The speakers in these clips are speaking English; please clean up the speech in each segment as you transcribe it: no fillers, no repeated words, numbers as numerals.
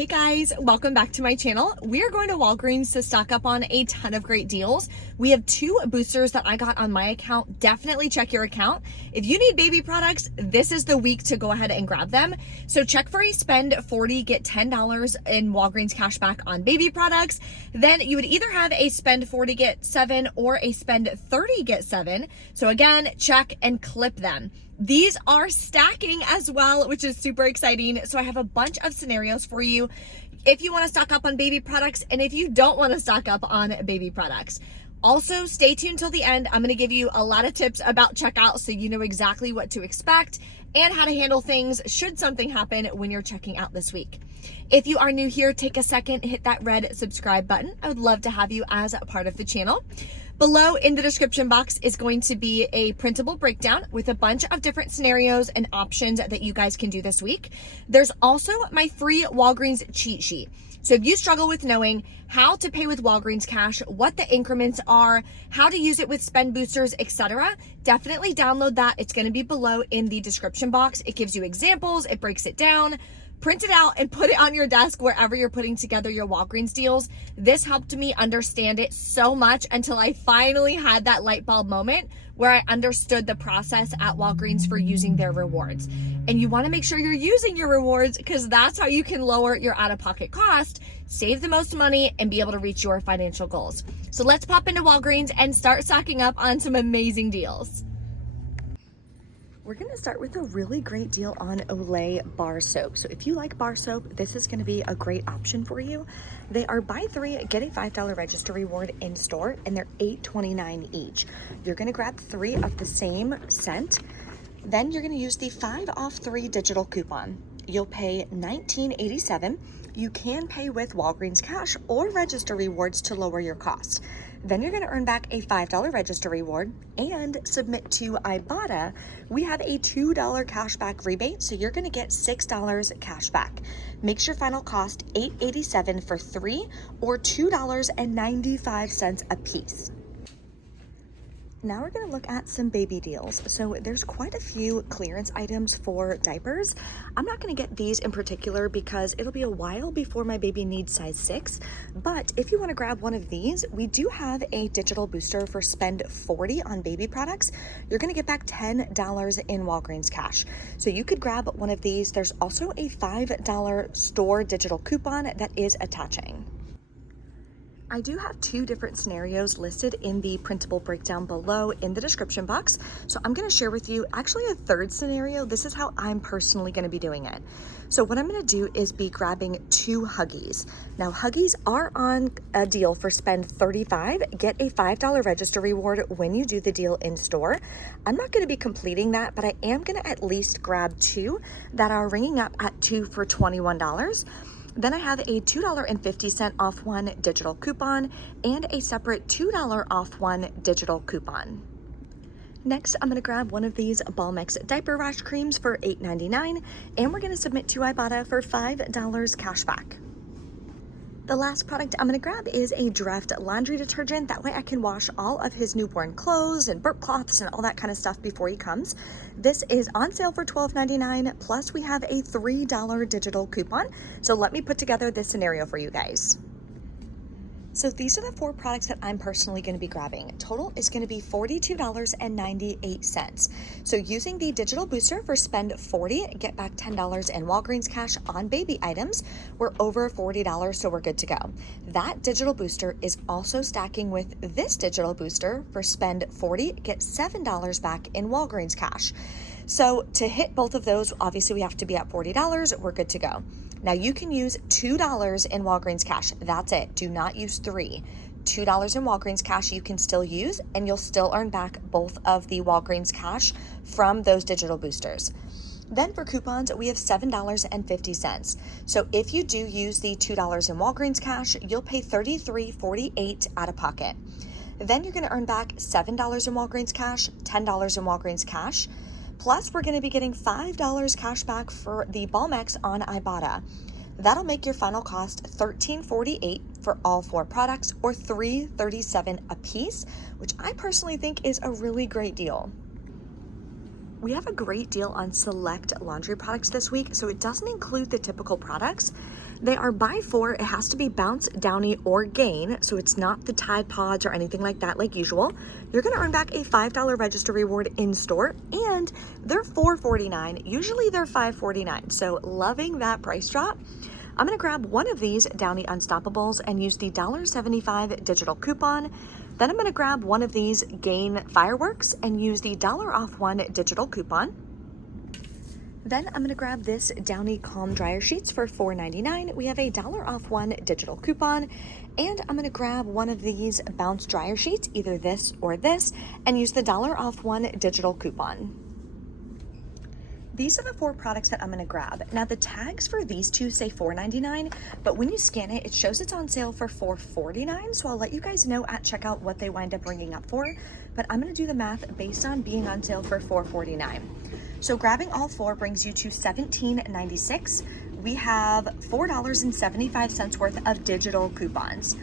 Hey guys, welcome back to my channel. We are going to Walgreens to stock up on a ton of great deals. We have 2 boosters that I got on my account. Definitely check your account. If you need baby products, this is the week to go ahead and grab them. So check for a spend 40, get $10 in Walgreens cash back on baby products. Then you would either have a spend 40, get 7 or a spend 30, get 7. So again, check and clip them. These are stacking as well, which is super exciting. So I have a bunch of scenarios for you if you want to stock up on baby products and if you don't want to stock up on baby products. Also, stay tuned till the end. I'm going to give you a lot of tips about checkout so you know exactly what to expect and how to handle things should something happen when you're checking out this week. If you are new here, take a second, hit that red subscribe button. I would love to have you as a part of the channel. Below in the description box is going to be a printable breakdown with a bunch of different scenarios and options that you guys can do this week. There's also my free Walgreens cheat sheet. So if you struggle with knowing how to pay with Walgreens cash, what the increments are, how to use it with spend boosters, etc., definitely download that. It's going to be below in the description box. It gives you examples, it breaks it down. Print it out and put it on your desk wherever you're putting together your Walgreens deals. This helped me understand it so much until I finally had that light bulb moment where I understood the process at Walgreens for using their rewards. And you want to make sure you're using your rewards because that's how you can lower your out-of-pocket cost, save the most money, and be able to reach your financial goals. So let's pop into Walgreens and start stocking up on some amazing deals. We're gonna start with a really great deal on Olay bar soap. So if you like bar soap, this is gonna be a great option for you. They are buy 3, get a $5 register reward in store, and they're $8.29 each. You're gonna grab 3 of the same scent. Then you're gonna use the 5 off 3 digital coupon. You'll pay $19.87. You can pay with Walgreens cash or register rewards to lower your cost. Then you're going to earn back a $5 register reward and submit to Ibotta. We have a $2 cashback rebate, so you're going to get $6 cashback. Makes your final cost $8.87 for 3 or $2.95 a piece. Now we're going to look at some baby deals. So there's quite a few clearance items for diapers. I'm not going to get these in particular because it'll be a while before my baby needs size 6. But if you want to grab one of these, we do have a digital booster for spend 40 on baby products. You're going to get back $10 in Walgreens cash. So you could grab one of these. There's also a $5 store digital coupon that is attaching. I do have 2 different scenarios listed in the printable breakdown below in the description box. So I'm going to share with you actually a 3rd scenario. This is how I'm personally going to be doing it. So what I'm going to do is be grabbing 2 Huggies. Now Huggies are on a deal for spend 35, get a $5 register reward when you do the deal in store. I'm not going to be completing that, but I am going to at least grab 2 that are ringing up at 2 for $21. Then I have a $2.50 off 1 digital coupon and a separate $2 off 1 digital coupon. Next, I'm going to grab one of these Balmex diaper rash creams for $8.99, and we're going to submit to Ibotta for $5 cash back. The last product I'm going to grab is a Dreft laundry detergent. That way I can wash all of his newborn clothes and burp cloths and all that kind of stuff before he comes. This is on sale for $12.99, plus we have a $3 digital coupon. So let me put together this scenario for you guys. So these are the 4 products that I'm personally going to be grabbing. Total is going to be $42.98. So using the digital booster for spend 40, get back $10 in Walgreens cash on baby items. We're over $40, so we're good to go. That digital booster is also stacking with this digital booster for spend 40, get $7 back in Walgreens cash. So to hit both of those, obviously we have to be at $40. We're good to go. Now you can use $2 in Walgreens cash. That's it. Do not use 3. $2 in Walgreens cash you can still use, and you'll still earn back both of the Walgreens cash from those digital boosters. Then for coupons, we have $7.50. So if you do use the $2 in Walgreens cash, you'll pay $33.48 out of pocket. Then you're going to earn back $7 in Walgreens cash, $10 in Walgreens cash. Plus, we're going to be getting $5 cash back for the Balmex on Ibotta. That'll make your final cost $13.48 for all 4 products, or $3.37 a piece, which I personally think is a really great deal. We have a great deal on select laundry products this week, so it doesn't include the typical products. They are buy 4. It has to be Bounce, Downy, or Gain, so it's not the Tide Pods or anything like that like usual. You're gonna earn back a $5 register reward in store, and they're $4.49. Usually they're $5.49, so loving that price drop. I'm gonna grab one of these Downy Unstoppables and use the $1.75 digital coupon. Then I'm gonna grab one of these Gain Fireworks and use the $1 off 1 digital coupon. Then I'm gonna grab this Downy Calm Dryer Sheets for $4.99. We have a $1 off 1 digital coupon. And I'm gonna grab one of these Bounce Dryer Sheets, either this or this, and use the $1 off 1 digital coupon. These are the 4 products that I'm gonna grab. Now the tags for these two say $4.99, but when you scan it, it shows it's on sale for $4.49. So I'll let you guys know at checkout what they wind up bringing up for, but I'm gonna do the math based on being on sale for $4.49. So grabbing all 4 brings you to $17.96. We have $4.75 worth of digital coupons.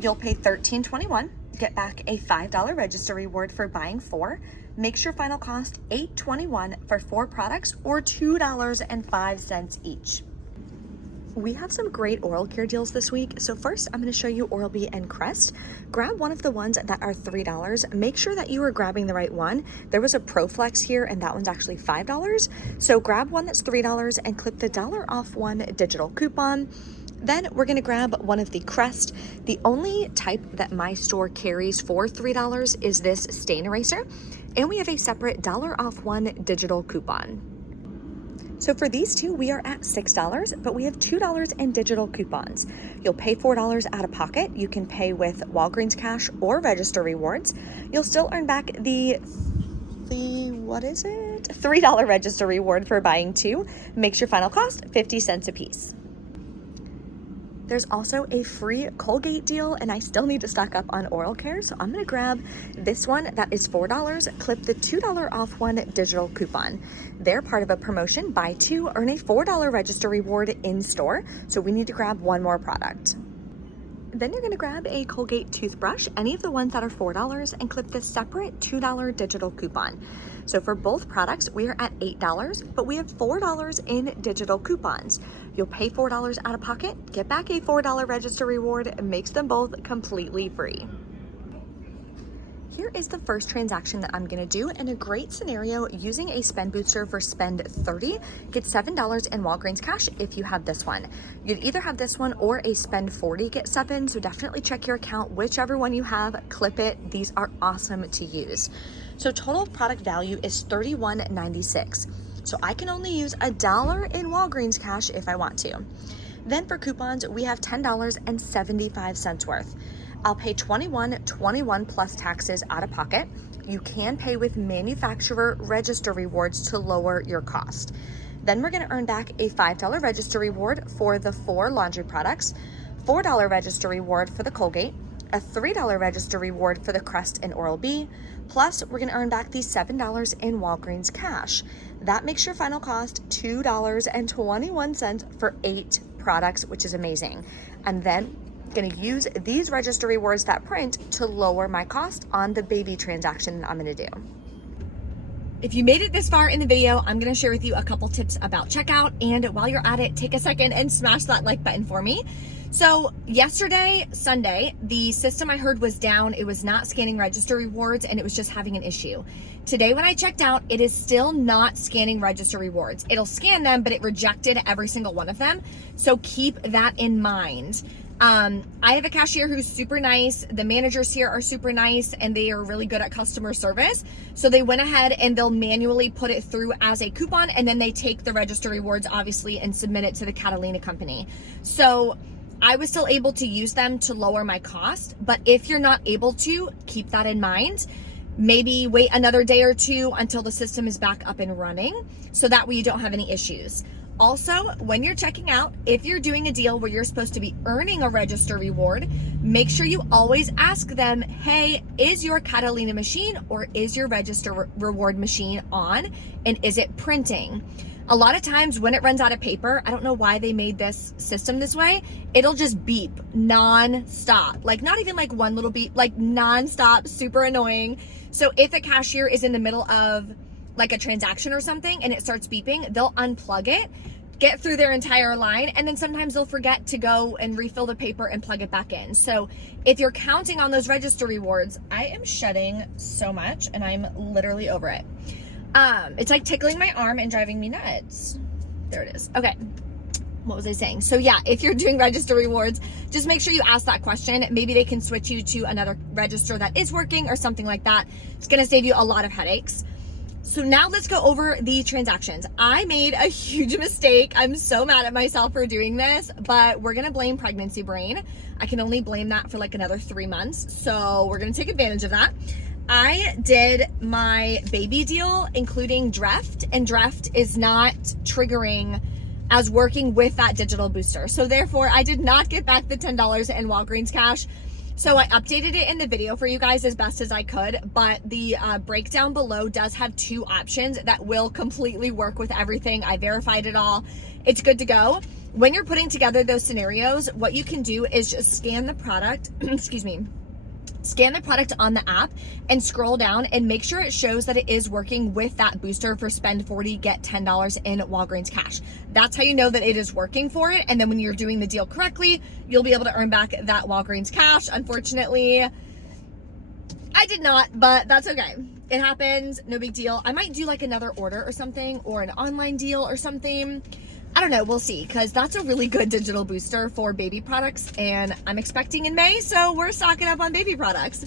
You'll pay $13.21, get back a $5 register reward for buying 4. Makes your final cost $8.21 for 4 products, or $2.05 each. We have some great oral care deals this week. So first, I'm going to show you Oral-B and Crest. Grab one of the ones that are $3. Make sure that you are grabbing the right one. There was a Pro Flex here, and that one's actually $5. So grab one that's $3 and clip the $1 off 1 digital coupon. Then we're gonna grab one of the Crest. The only type that my store carries for $3 is this stain eraser. And we have a separate $1 off 1 digital coupon. So for these two, we are at $6, but we have $2 in digital coupons. You'll pay $4 out of pocket. You can pay with Walgreens cash or register rewards. You'll still earn back the $3 register reward for buying 2. Makes your final cost 50 cents a piece. There's also a free Colgate deal, and I still need to stock up on oral care, so I'm gonna grab this one that is $4, clip the $2 off 1 digital coupon. They're part of a promotion, buy 2, earn a $4 register reward in store, so we need to grab one more product. Then you're gonna grab a Colgate toothbrush, any of the ones that are $4, and clip the separate $2 digital coupon. So for both products, we are at $8, but we have $4 in digital coupons. You'll pay $4 out of pocket, get back a $4 register reward, and makes them both completely free. Here is the first transaction that I'm gonna do. In a great scenario, using a spend booster for spend 30, get $7 in Walgreens cash if you have this one. You'd either have this one or a spend 40, get 7, so definitely check your account, whichever one you have, clip it. These are awesome to use. So total product value is $31.96. So I can only use $1 in Walgreens cash if I want to. Then for coupons, we have $10.75 worth. I'll pay $21.21 plus taxes out of pocket. You can pay with manufacturer register rewards to lower your cost. Then we're gonna earn back a $5 register reward for the 4 laundry products, $4 register reward for the Colgate, a $3 register reward for the Crest and Oral-B, plus we're gonna earn back the $7 in Walgreens cash. That makes your final cost $2.21 for 8 products, which is amazing. And then gonna use these register rewards that print to lower my cost on the baby transaction that I'm gonna do. If you made it this far in the video, I'm gonna share with you a couple tips about checkout, and while you're at it, take a second and smash that like button for me. So yesterday, Sunday, the system I heard was down. It was not scanning register rewards, and it was just having an issue. Today when I checked out, it is still not scanning register rewards. It'll scan them, but it rejected every single one of them. So keep that in mind. I have a cashier who's super nice. The managers here are super nice, and they are really good at customer service. So they went ahead and they'll manually put it through as a coupon, and then they take the register rewards, obviously, and submit it to the Catalina company. So I was still able to use them to lower my cost, but if you're not able to, keep that in mind. Maybe wait another day or 2 until the system is back up and running, so that way you don't have any issues. Also, when you're checking out, if you're doing a deal where you're supposed to be earning a register reward, make sure you always ask them, hey, is your Catalina machine or is your register reward machine on, and is it printing? A lot of times when it runs out of paper, I don't know why they made this system this way, it'll just beep non-stop. Like not even like one little beep, like non-stop, super annoying. So if a cashier is in the middle of like a transaction or something and it starts beeping, they'll unplug it. get through their entire line, and then sometimes they'll forget to go and refill the paper and plug it back in. So if you're counting on those register rewards, I am shedding so much and I'm literally over it. It's like tickling my arm and driving me nuts. There it is. Okay. What was I saying? So yeah, if you're doing register rewards, just make sure you ask that question. Maybe they can switch you to another register that is working or something like that. It's going to save you a lot of headaches. So now let's go over the transactions. I made a huge mistake. I'm so mad at myself for doing this, but we're going to blame pregnancy brain. I can only blame that for like another 3 months. So we're going to take advantage of that. I did my baby deal, including Dreft, and Dreft is not triggering as working with that digital booster. So therefore I did not get back the $10 in Walgreens cash. So I updated it in the video for you guys as best as I could, but the breakdown below does have 2 options that will completely work with everything. I verified it all. It's good to go. When you're putting together those scenarios, what you can do is just scan the product, excuse me, scan the product on the app and scroll down and make sure it shows that it is working with that booster for spend 40, get $10 in Walgreens cash. That's how you know that it is working for it. And then when you're doing the deal correctly, you'll be able to earn back that Walgreens cash. Unfortunately, I did not, but that's okay. It happens, no big deal. I might do like another order or something, or an online deal or something. I don't know, we'll see, because that's a really good digital booster for baby products, and I'm expecting in May, so we're stocking up on baby products.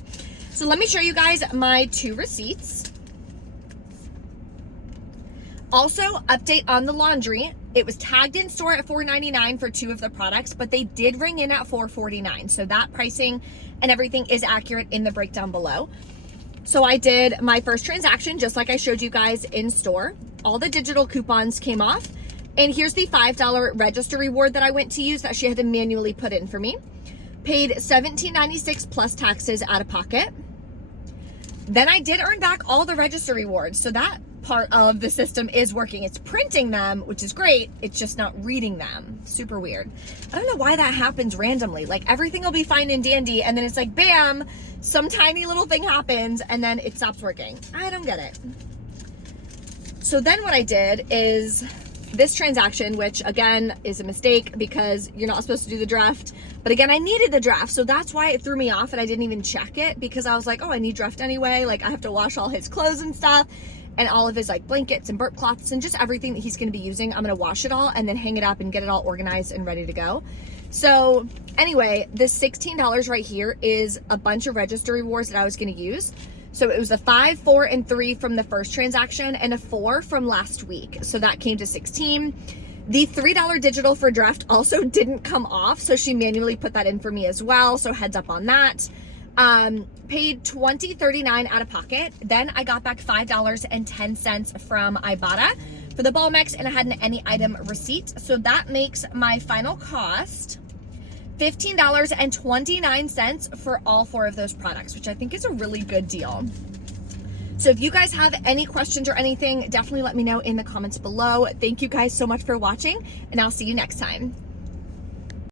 So let me show you guys my 2 receipts. Also, update on the laundry. It was tagged in store at $4.99 for 2 of the products, but they did ring in at $4.49. So that pricing and everything is accurate in the breakdown below. So I did my first transaction, just like I showed you guys in store. All the digital coupons came off. And here's the $5 register reward that I went to use that she had to manually put in for me. Paid $17.96 plus taxes out of pocket. Then I did earn back all the register rewards. So that part of the system is working. It's printing them, which is great. It's just not reading them. Super weird. I don't know why that happens randomly. Like everything will be fine and dandy, and then it's like, bam, some tiny little thing happens and then it stops working. I don't get it. So then what I did is this transaction, which again is a mistake because you're not supposed to do the draft, but again, I needed the draft. So that's why it threw me off and I didn't even check it, because I was like, oh, I need draft anyway. Like I have to wash all his clothes and stuff and all of his like blankets and burp cloths and just everything that he's going to be using. I'm going to wash it all and then hang it up and get it all organized and ready to go. So anyway, this $16 right here is a bunch of register rewards that I was going to use. So it was a 5, 4, and 3 from the first transaction and a 4 from last week. So that came to 16. The $3 digital for draft also didn't come off. So she manually put that in for me as well. So heads up on that. Paid $20.39 out of pocket. Then I got back $5.10 from Ibotta for the ball mix, and I had an any item receipt. So that makes my final cost $15.29 for all 4 of those products, which I think is a really good deal. So if you guys have any questions or anything, definitely let me know in the comments below. Thank you guys so much for watching, and I'll see you next time.